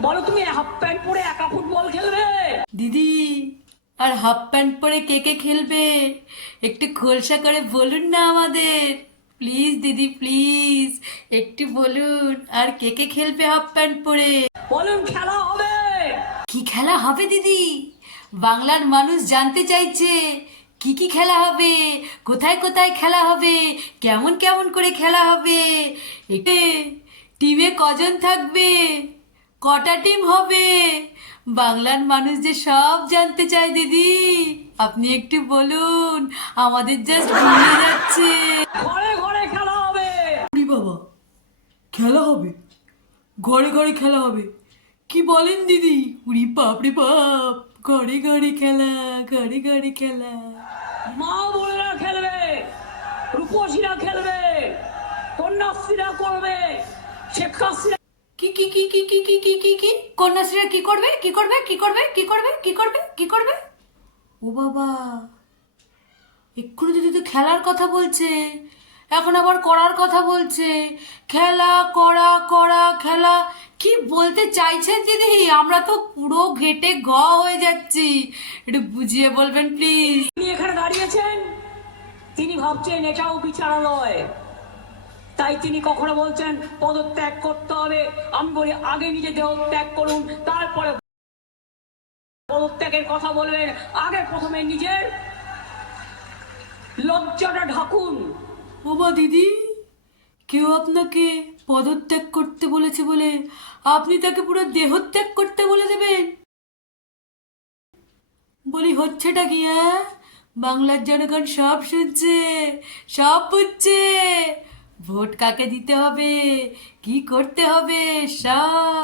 বলো তুমি half pant পরে একা ফুটবল খেলবে? দিদি আর হাফ প্যান্ট পরে কে কে খেলবে? একটু খোলসা করে বলুন না আমাদের। প্লিজ দিদি প্লিজ একটু বলুন আর কে কে খেলবে হাফ প্যান্ট পরে? বলুন খেলা হবে। কি খেলা হবে দিদি? বাংলার মানুষ জানতে চাইছে কি কি খেলা হবে কোথায় কোথায় খেলা হবে কেমন কেমন করে খেলা হবে। টিমে কজন থাকবে? কটা টিম হবে? বাংলার মানুষ যে সব জানতে চায় দিদি। আপনি একটু বলুন আমাদের জাস্ট ভুলে যাচ্ছে। ঘরে ঘরে খেলা হবে। বাবা? খেলা হবে? ঘরে ঘরে খেলা হবে? কি বলেন দিদি? উরি বাপ রে বাপ ঘরে ঘরে খেলা ঘরে ঘরে খেলা। মা বোনেরা খেলবে রূপসীরা খেলবে কন্যাশ্রীরা করবে শিক্ষাশ্রীরা কি কি কি কি কি কি কি কি কি? কন্যাশ্রীরা কি করবে? কি করবে? কি করবে? কি করবে? কি করবে? কি করবে? ও বাবা। এক্ষুনি যদি তো খেলার কথা বলছে। এখন আবার করার কথা বলছে। খেলা, করা করা, খেলা। কি বলতে চাইছেন দিদি? আমরা তো পুরো ঘেটে গ হয়ে যাচ্ছি। একটু বুঝিয়ে বলবেন, প্লিজ। তিনি এখানে দাঁড়িয়েছেন। তিনি ভাবছেন এটাও বিচারালয়। তাই তিনি কখনো বলছেন, পদত্যাগ করতে হবে। আমি বলি, আগে নিজে দেহ ত্যাগ করুন, তারপরে পদত্যাগের কথা বলবেন আগে প্রথমে নিজের লজ্জাটা ঢাকুন। ওবা দিদি, কেউ আপনাকে পদত্যাগ করতে বলেছে বলে আপনি তাকে পুরো দেহত্যাগ করতে বলে দেবেন? বলি, হচ্ছেটা কি বাংলার জনগণ সব শুনছে, সব বুঝছে। ভোট কাকে দিতে হবে? কি করতে হবে? সব